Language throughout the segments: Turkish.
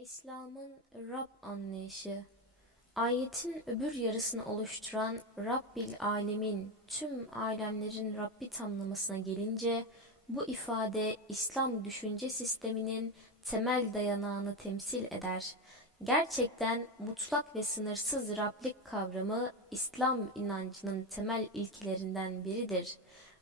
İslam'ın Rab anlayışı Ayetin öbür yarısını oluşturan Rabbil Alemin tüm alemlerin Rabbi tamlamasına gelince bu ifade İslam düşünce sisteminin temel dayanağını temsil eder. Gerçekten mutlak ve sınırsız Rablik kavramı İslam inancının temel ilkelerinden biridir.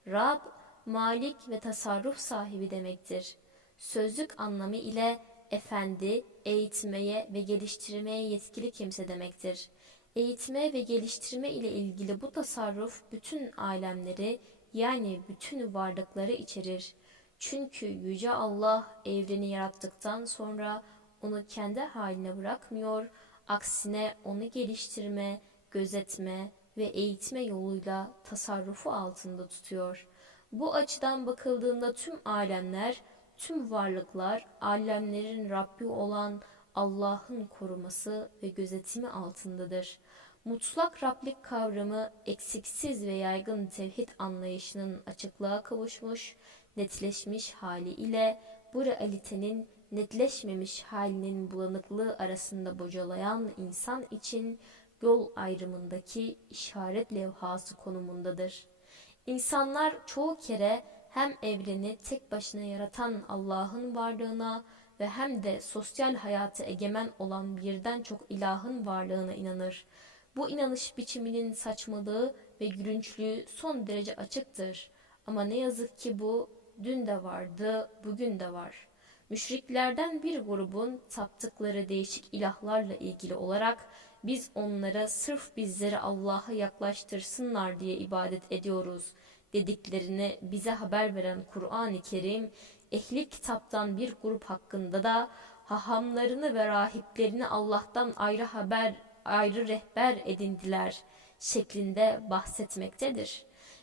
Rab, malik ve tasarruf sahibi demektir. Sözlük anlamı ile efendi, eğitmeye ve geliştirmeye yetkili kimse demektir. Eğitme ve geliştirme ile ilgili bu tasarruf bütün alemleri yani bütün varlıkları içerir. Çünkü Yüce Allah evreni yarattıktan sonra onu kendi haline bırakmıyor, aksine onu geliştirme, gözetme ve eğitme yoluyla tasarrufu altında tutuyor. Bu açıdan bakıldığında tüm alemler tüm varlıklar alemlerin Rabbi olan Allah'ın koruması ve gözetimi altındadır. Mutlak Rablik kavramı eksiksiz ve yaygın tevhid anlayışının açıklığa kavuşmuş, netleşmiş hali ile bu realitenin netleşmemiş halinin bulanıklığı arasında bocalayan insan için yol ayrımındaki işaret levhası konumundadır. İnsanlar çoğu kere hem evreni tek başına yaratan Allah'ın varlığına ve hem de sosyal hayatı egemen olan birden çok ilahın varlığına inanır. Bu inanış biçiminin saçmalığı ve gülünçlüğü son derece açıktır. Ama ne yazık ki bu dün de vardı, bugün de var. Müşriklerden bir grubun taptıkları değişik ilahlarla ilgili olarak biz onlara sırf bizleri Allah'a yaklaştırsınlar diye ibadet ediyoruz dediklerini bize haber veren Kur'an-ı Kerim ehli kitaptan bir grup hakkında da hahamlarını ve rahiplerini Allah'tan ayrı haber ayrı rehber edindiler şeklinde bahsetmektedir.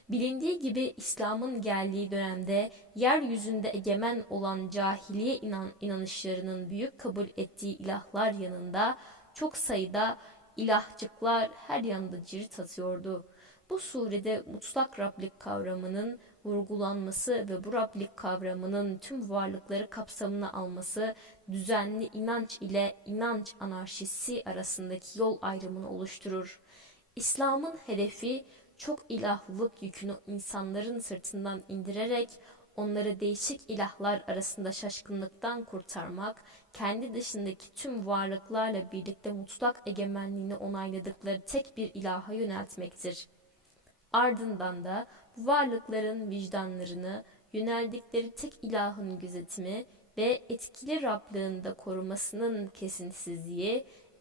Bilindiği gibi İslam'ın geldiği dönemde yeryüzünde egemen olan cahiliye inan inanışlarının büyük kabul ettiği ilahlar yanında çok sayıda ilahçıklar her yanda cirit atıyordu. Bu surede mutlak Rablik kavramının vurgulanması ve bu Rablik kavramının tüm varlıkları kapsamına alması düzenli inanç ile inanç anarşisi arasındaki yol ayrımını oluşturur. İslam'ın hedefi çok ilahlılık yükünü insanların sırtından indirerek onları değişik ilahlar arasında şaşkınlıktan kurtarmak, kendi dışındaki tüm varlıklarla birlikte mutlak egemenliğini onayladıkları tek bir ilaha yöneltmektir. Ardından da varlıkların vicdanlarını yöneldikleri tek ilahın gözetimi ve etkili Rablığında korumasının kesintisiz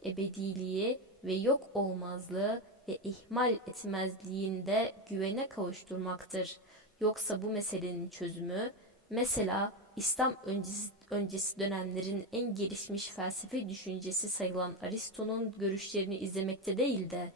ebediliği ve yok olmazlığı ve ihmal etmezliğinde güvene kavuşturmaktır. Yoksa bu meselenin çözümü mesela İslam öncesi, öncesi dönemlerin en gelişmiş felsefe düşüncesi sayılan Aristo'nun görüşlerini izlemekte değil de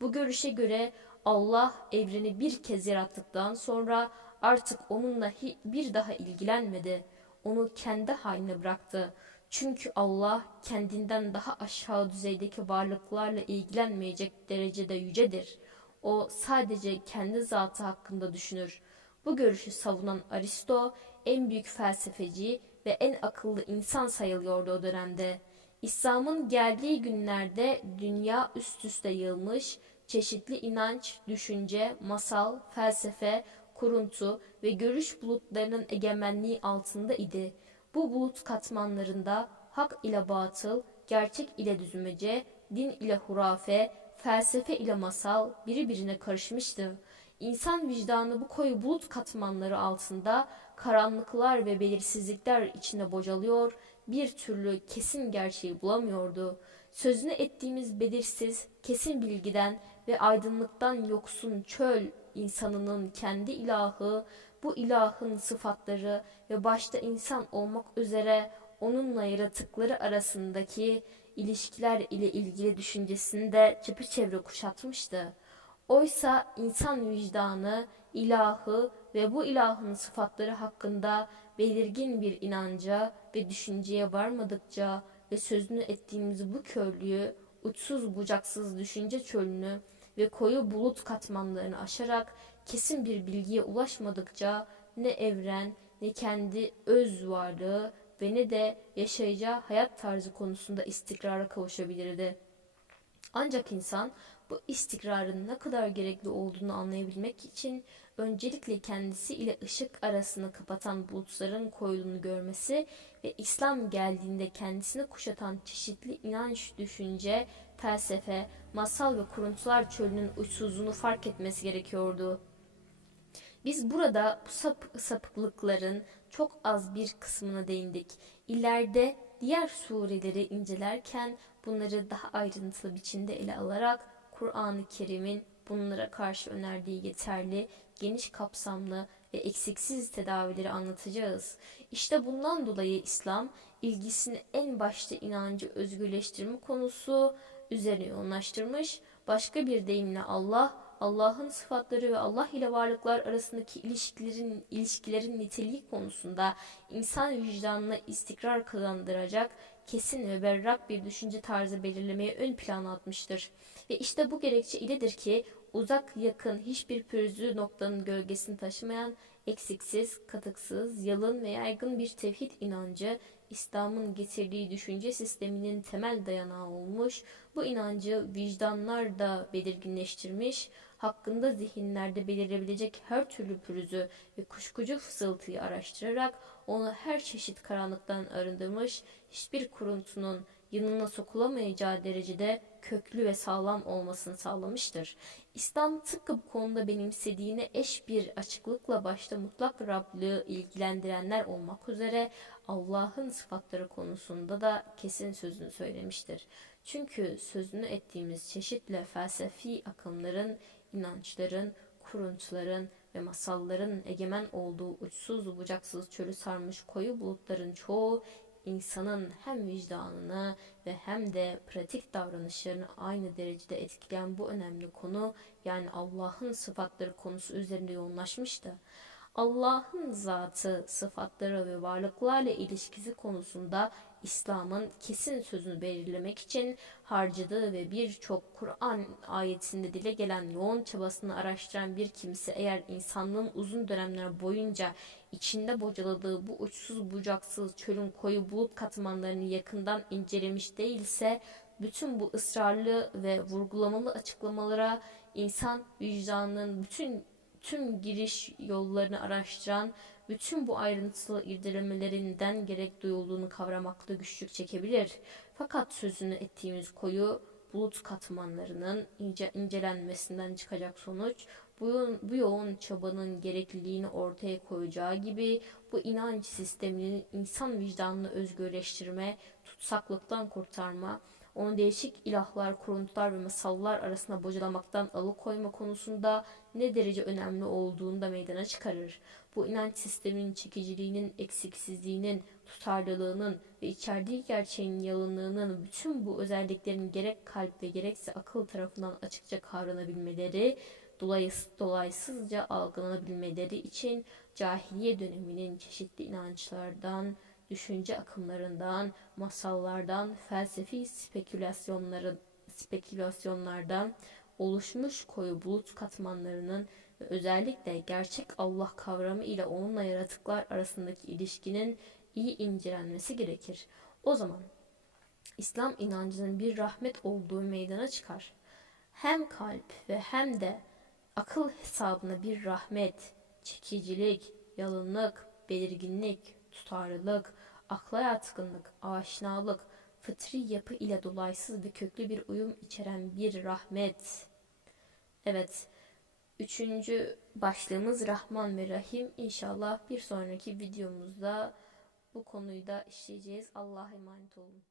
bu görüşe göre Allah evreni bir kez yarattıktan sonra artık onunla bir daha ilgilenmedi. Onu kendi haline bıraktı. Çünkü Allah kendinden daha aşağı düzeydeki varlıklarla ilgilenmeyecek derecede yücedir. O sadece kendi zatı hakkında düşünür. Bu görüşü savunan Aristo en büyük felsefeci ve en akıllı insan sayılıyordu o dönemde. İslam'ın geldiği günlerde dünya üst üste yığılmış, çeşitli inanç, düşünce, masal, felsefe, kuruntu ve görüş bulutlarının egemenliği altında idi. Bu bulut katmanlarında hak ile batıl, gerçek ile düzmece, din ile hurafe, felsefe ile masal birbirine karışmıştı. İnsan vicdanı bu koyu bulut katmanları altında karanlıklar ve belirsizlikler içinde bocalıyor, bir türlü kesin gerçeği bulamıyordu. Sözünü ettiğimiz belirsiz, kesin bilgiden ve aydınlıktan yoksun çöl insanının kendi ilahı, bu ilahın sıfatları ve başta insan olmak üzere onunla yaratıkları arasındaki ilişkiler ile ilgili düşüncesini de çepeçevre kuşatmıştı. Oysa insan vicdanı, ilahı ve bu ilahın sıfatları hakkında belirgin bir inanca ve düşünceye varmadıkça ve sözünü ettiğimiz bu körlüğü, uçsuz bucaksız düşünce çölünü ve koyu bulut katmanlarını aşarak kesin bir bilgiye ulaşmadıkça ne evren ne kendi öz varlığı ve ne de yaşayacağı hayat tarzı konusunda istikrara kavuşabilirdi. Ancak insan bu istikrarın ne kadar gerekli olduğunu anlayabilmek için öncelikle kendisi ile ışık arasını kapatan bulutların koyulunu görmesi ve İslam geldiğinde kendisini kuşatan çeşitli inanç, düşünce, felsefe, masal ve kuruntular çölünün uçsuzluğunu fark etmesi gerekiyordu. Biz burada bu sap sapıklıkların çok az bir kısmına değindik. İleride diğer sureleri incelerken bunları daha ayrıntılı biçimde ele alarak Kur'an-ı Kerim'in bunlara karşı önerdiği yeterli, geniş kapsamlı ve eksiksiz tedavileri anlatacağız. İşte bundan dolayı İslam ilgisini en başta inancı özgürleştirme konusu üzerine yoğunlaştırmış. Başka bir deyimle Allah, Allah'ın sıfatları ve Allah ile varlıklar arasındaki ilişkilerin ilişkilerin niteliği konusunda insan vicdanına istikrar kazandıracak kesin ve berrak bir düşünce tarzı belirlemeye ön plana atmıştır. Ve işte bu gerekçe iledir ki uzak yakın hiçbir pürüzlü noktanın gölgesini taşımayan eksiksiz, katıksız, yalın ve yaygın bir tevhid inancı İslam'ın getirdiği düşünce sisteminin temel dayanağı olmuş, bu inancı vicdanlar da belirginleştirmiş, hakkında zihinlerde belirebilecek her türlü pürüzü ve kuşkucu fısıltıyı araştırarak onu her çeşit karanlıktan arındırmış, hiçbir kuruntunun yanına sokulamayacağı derecede köklü ve sağlam olmasını sağlamıştır. İslam tıpkı bu konuda benimsediğine eş bir açıklıkla başta mutlak Rablığı ilgilendirenler olmak üzere Allah'ın sıfatları konusunda da kesin sözünü söylemiştir. Çünkü sözünü ettiğimiz çeşitli felsefi akımların, inançların, kuruntuların ve masalların egemen olduğu uçsuz bucaksız çölü sarmış koyu bulutların çoğu insanın hem vicdanını ve hem de pratik davranışlarını aynı derecede etkileyen bu önemli konu yani Allah'ın sıfatları konusu üzerinde yoğunlaşmıştı. Allah'ın zatı, sıfatları ve varlıklarla ilişkisi konusunda İslam'ın kesin sözünü belirlemek için harcadığı ve birçok Kur'an ayetinde dile gelen yoğun çabasını araştıran bir kimse eğer insanlığın uzun dönemler boyunca içinde bocaladığı bu uçsuz bucaksız çölün koyu bulut katmanlarını yakından incelemiş değilse bütün bu ısrarlı ve vurgulamalı açıklamalara insan vicdanının bütün tüm giriş yollarını araştıran bütün bu ayrıntılı irdelemelerinden gerek duyulduğunu kavramakta güçlük çekebilir. Fakat sözünü ettiğimiz koyu bulut katmanlarının ince, incelenmesinden çıkacak sonuç bu, bu yoğun çabanın gerekliliğini ortaya koyacağı gibi bu inanç sisteminin insan vicdanını özgürleştirme, tutsaklıktan kurtarma, onu değişik ilahlar, kuruntular ve masallar arasında bocalamaktan alıkoyma konusunda ne derece önemli olduğunu da meydana çıkarır. Bu inanç sisteminin çekiciliğinin, eksiksizliğinin, tutarlılığının ve içerdiği gerçeğin yalınlığının bütün bu özelliklerin gerek kalp ve gerekse akıl tarafından açıkça kavranabilmeleri, dolaysızca algılanabilmeleri için cahiliye döneminin çeşitli inançlardan, düşünce akımlarından, masallardan, felsefi spekülasyonların spekülasyonlardan oluşmuş koyu bulut katmanlarının ve özellikle gerçek Allah kavramı ile onunla yaratıklar arasındaki ilişkinin iyi incelenmesi gerekir. O zaman İslam inancının bir rahmet olduğu meydana çıkar. Hem kalp ve hem de akıl hesabına bir rahmet, çekicilik, yalınlık, belirginlik, tutarlılık, akla yatkınlık, aşinalık, fıtri yapı ile dolaysız ve köklü bir uyum içeren bir rahmet. Evet, üçüncü başlığımız Rahman ve Rahim. İnşallah bir sonraki videomuzda bu konuyu da işleyeceğiz. Allah'a emanet olun.